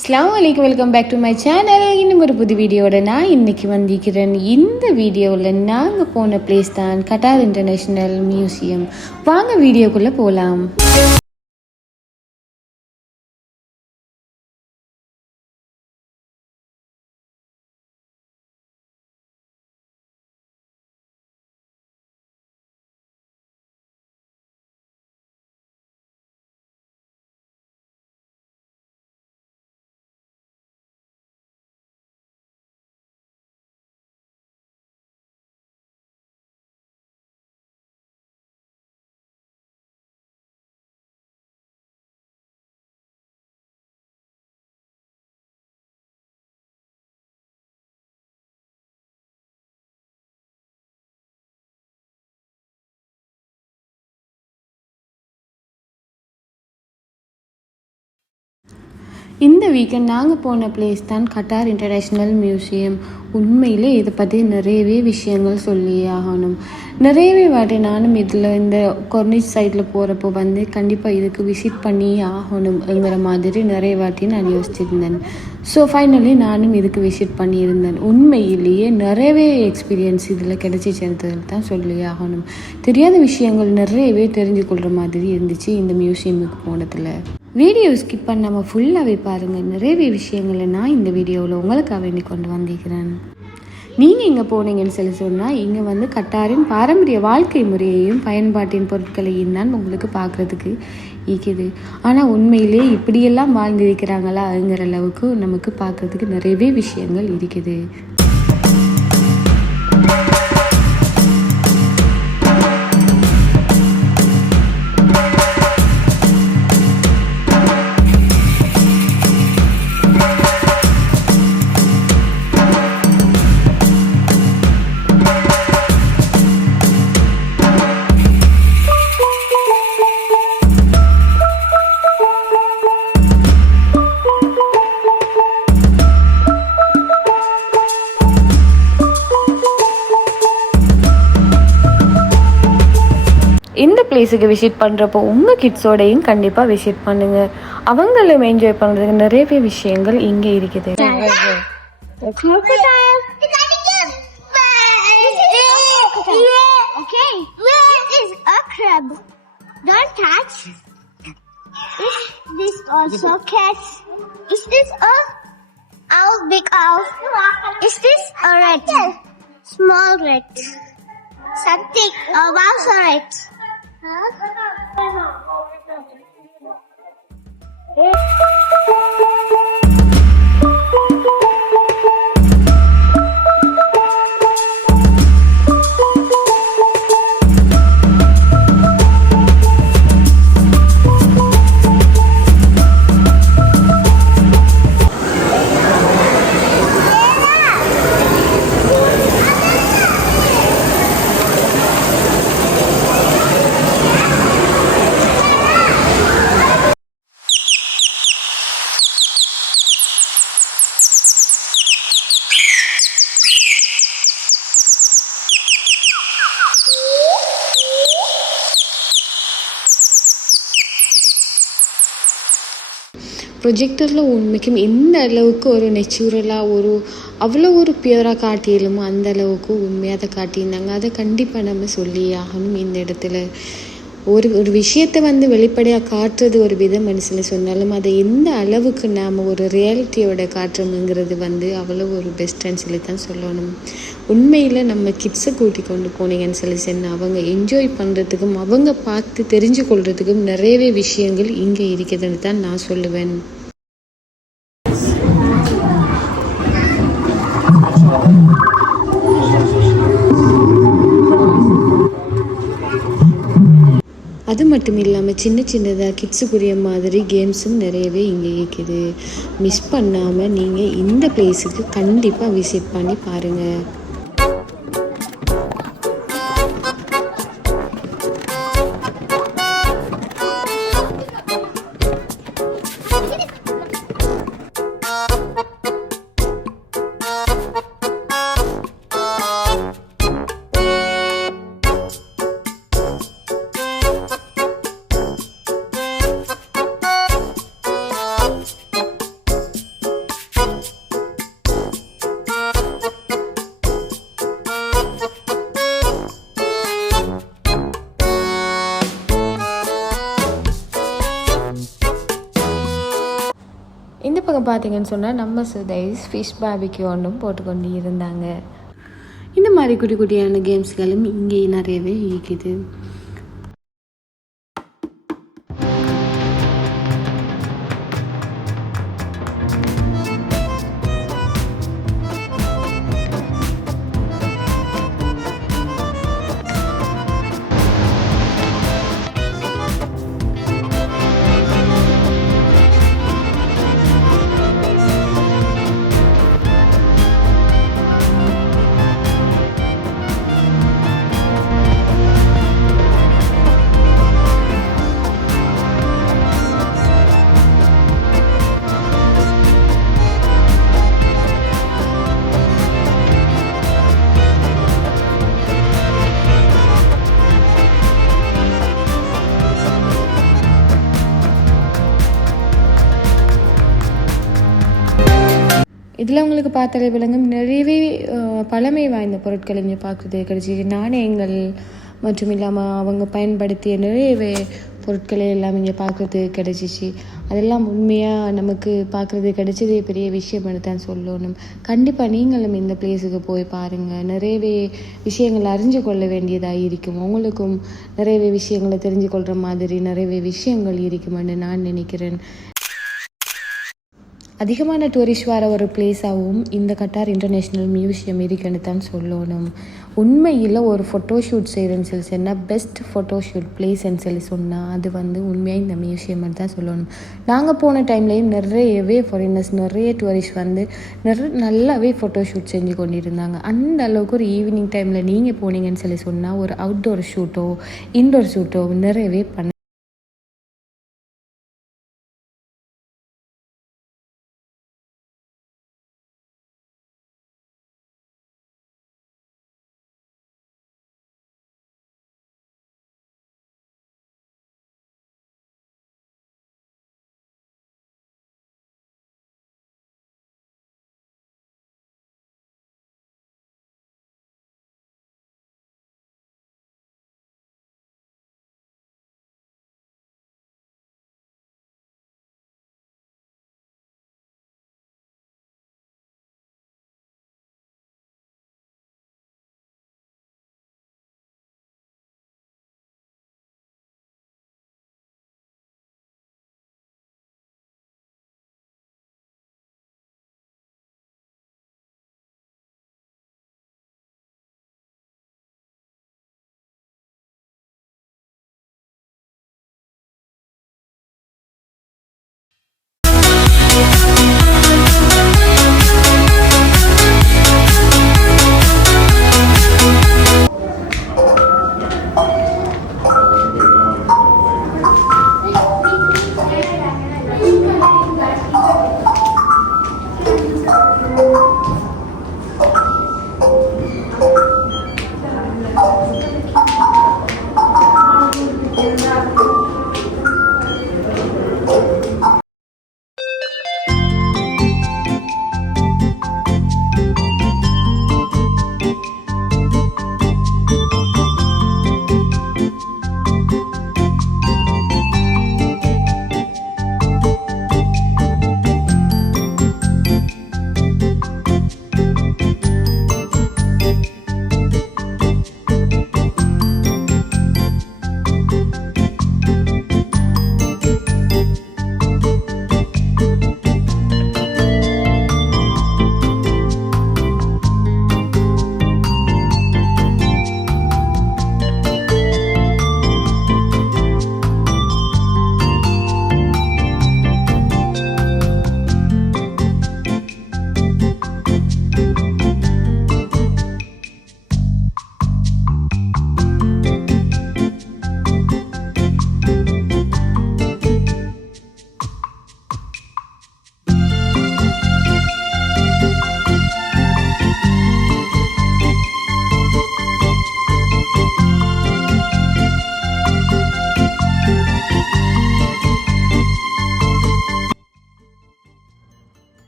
அஸ்ஸலாமு அலைக்கும், welcome back to my channel. இன்னும் ஒரு புது வீடியோட நான் இன்னைக்கு வந்திருக்கிறேன். இந்த வீடியோவில் நாங்கள் போன பிளேஸ் தான் கட்டார் இன்டர்நேஷ்னல் மியூசியம். வாங்க வீடியோக்குள்ளே போகலாம். இந்த வீக்கெண்ட் நாங்கள் போன பிளேஸ் தான் கட்டார் இன்டர்நேஷ்னல் மியூசியம். உண்மையிலே இதை பற்றி நிறையவே விஷயங்கள் சொல்லியே ஆகணும். நிறையவே வாட்டி நானும் இதில் இந்த கொர்னிச் சைடில் போகிறப்போ கண்டிப்பாக இதுக்கு விசிட் பண்ணி ஆகணும்ங்கிற மாதிரி நிறைய வாட்டி நான் யோசிச்சிருந்தேன். ஸோ ஃபைனலி நானும் இதுக்கு விசிட் பண்ணியிருந்தேன். உண்மையிலேயே நிறையவே எக்ஸ்பீரியன்ஸ் இதில் கிடைச்சிச்சது தான் சொல்லி ஆகணும். தெரியாத விஷயங்கள் நிறையவே தெரிஞ்சு கொள்கிற மாதிரி இருந்துச்சு இந்த மியூசியமுக்கு போனதில். வீடியோ ஸ்கிப் பண்ணாமல் ஃபுல்லாகவே பாருங்கள். நிறைய விஷயங்களை நான் இந்த வீடியோவில் உங்களுக்காக வேண்டி கொண்டு வந்திருக்கிறேன். நீங்கள் இங்கே போனீங்கன்னு சொன்னால் இங்கே கட்டாரின் பாரம்பரிய வாழ்க்கை முறையையும் பயன்பாட்டின் பொருட்களையும் தான் உங்களுக்கு பார்க்குறதுக்கு இருக்குது. ஆனால் உண்மையிலே இப்படியெல்லாம் வாழ்ந்திருக்கிறாங்களாங்கிற அளவுக்கு நமக்கு பார்க்குறதுக்கு நிறையவே விஷயங்கள் இருக்குது. இந்த பிளேஸுக்கு விசிட் பண்ணுறப்போ உங்கள் கிட்ஸோடையும் கண்டிப்பாக விசிட் பண்ணுங்கள். அவங்களும் என்ஜாய் பண்ணுறதுக்கு நிறையவே விஷயங்கள் இங்கே இருக்குது. Something about it. ப்ரொஜெக்டரில் உண்மைக்கும் எந்த அளவுக்கு ஒரு நெச்சுரலாக அவ்வளோ ஒரு பியூராக காட்டியலுமோ அந்த அளவுக்கு உண்மையாக அதை காட்டியிருந்தாங்க. அதை கண்டிப்பாக நம்ம சொல்லி ஆகணும். இந்த இடத்துல ஒரு விஷயத்தை வெளிப்படையாக காட்டுறது ஒரு விதம் மனசில் சொன்னாலும் அதை எந்த அளவுக்கு நாம் ஒரு ரியாலிட்டியோட காட்டுறோம்ங்கிறது அவ்வளோ ஒரு பெஸ்ட்டுன்னு சொல்லி தான் சொல்லணும். உண்மையில் நம்ம கிட்ஸை கூட்டி கொண்டு போனீங்கன்னு சொல்லி சொன்னால் அவங்க என்ஜாய் பண்ணுறதுக்கும் அவங்க பார்த்து தெரிஞ்சு கொள்றதுக்கும் நிறையவே விஷயங்கள் இங்கே இருக்குதுன்னு தான் நான் சொல்லுவேன். அது மட்டும் இல்லாமல் சின்னதாக கிட்ஸுக்குரிய மாதிரி கேம்ஸும் நிறையவே இங்கே இருக்குது. மிஸ் பண்ணாமல் நீங்கள் இந்த பிளேஸுக்கு கண்டிப்பாக விசிட் பண்ணி பாருங்கள். அங்கே பார்த்தீங்கன்னு சொன்னால் நம்ம சுதைஸ் ஃபிஷ் பார்பிக்யூ ஒன்றும் போட்டுக்கொண்டு இருந்தாங்க. இந்த மாதிரி குட்டி குட்டியான கேம்ஸ்களும் இங்கே நிறையவே இருக்குது. இதில் உங்களுக்கு பார்த்தாலே விளங்கும் நிறையவே பழமை வாய்ந்த பொருட்கள் இங்கே பார்க்குறது கிடச்சி. நாணயங்கள் மற்றும் இல்லாமல் அவங்க பயன்படுத்திய நிறையவே பொருட்களை எல்லாம் இங்கே பார்க்குறது கிடச்சிச்சு. அதெல்லாம் உண்மையாக நமக்கு பார்க்குறது கிடைச்சதே பெரிய விஷயம்னு தான் சொல்லணும். கண்டிப்பாக நீங்களும் இந்த பிளேஸுக்கு போய் பாருங்கள். நிறையவே விஷயங்கள் அறிஞ்சு கொள்ள வேண்டியதாக இருக்கும். உங்களுக்கும் நிறையவே விஷயங்களை தெரிஞ்சு கொள்கிற மாதிரி நிறையவே விஷயங்கள் இருக்குமென்னு நான் நினைக்கிறேன். அதிகமான டூரிஸ்ட் வர ஒரு பிளேஸாகவும் இந்த கட்டார் இன்டர்நேஷ்னல் மியூசியம் இருக்குன்னு தான் சொல்லணும். உண்மையில் ஒரு ஃபோட்டோஷூட் செய்கிறேன்னு சொல்லி சொன்னால் பெஸ்ட் ஃபோட்டோஷூட் பிளேஸ்ன்னு சொல்லி சொன்னால் அது உண்மையாக இந்த மியூசியம்னு தான் சொல்லணும். நாங்கள் போன டைம்லேயும் நிறையவே ஃபாரினர்ஸ் நிறைய டூரிஸ்ட் நல்லாவே ஃபோட்டோஷூட் செஞ்சு கொண்டிருந்தாங்க. அந்த அளவுக்கு ஒரு ஈவினிங் டைமில் நீங்கள் போனீங்கன்னு சொல்லி சொன்னால் ஒரு அவுட்டோர் ஷூட்டோ இன்டோர் ஷூட்டோ நிறையவே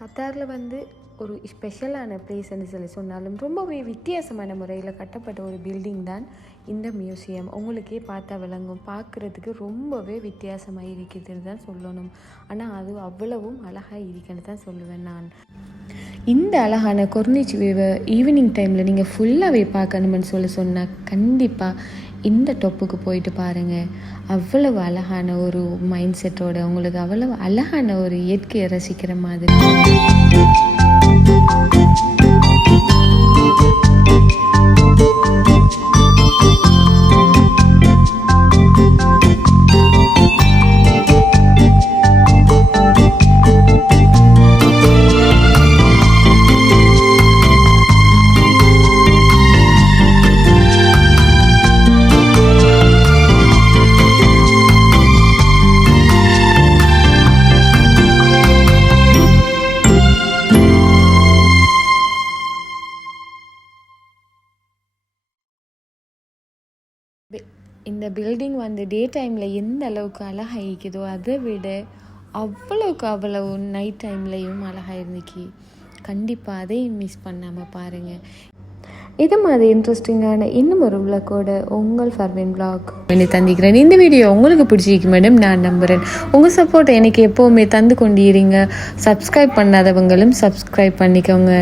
கத்தாரில் ஒரு ஸ்பெஷலான பிளேஸ்ன்னு சொல்லி சொன்னாலும் ரொம்பவே வித்தியாசமான முறையில் கட்டப்பட்ட ஒரு பில்டிங் தான் இந்த மியூசியம் உங்களுக்கே பார்த்தா விளங்கும். பார்க்குறதுக்கு ரொம்பவே வித்தியாசமாக இருக்குதுன்னு தான் சொல்லணும். ஆனால் அது அவ்வளவும் அழகாக இருக்குன்னு தான் சொல்லுவேன் நான். இந்த அழகான கொர்னிச் வியூவை ஈவினிங் டைமில் நீங்கள் ஃபுல்லாகவே பார்க்கணுமென்னு சொன்னால் கண்டிப்பாக இந்த டொப்புக்கு போயிட்டு பாருங்கள். அவ்வளவு அழகான ஒரு மைண்ட் செட்டோட உங்களுக்கு அவ்வளவு அழகான ஒரு இயற்கையை ரசிக்கிற மாதிரி. இந்த பில்டிங் வந்து டே டைமில் எந்த அளவுக்கு அழகாக இருக்குதோ அதை விட அவ்வளவு நைட் டைம்லேயும் அழகாக இருந்துச்சு. கண்டிப்பாக அதையும் மிஸ் பண்ணாமல் பாருங்கள். இது மாதிரி இன்ட்ரெஸ்டிங்கான இன்னும் ஒரு விளாக்கோட உங்கள் ஃபர்வின் விளாக் தந்திக்கிறேன். இந்த வீடியோ உங்களுக்கு பிடிச்சிருக்கு மேடம் நான் நம்புகிறேன். உங்கள் சப்போர்ட் எனக்கு எப்போவுமே தந்து கொண்டிருங்க. சப்ஸ்கிரைப் பண்ணாதவங்களும் சப்ஸ்கிரைப் பண்ணிக்கோங்க.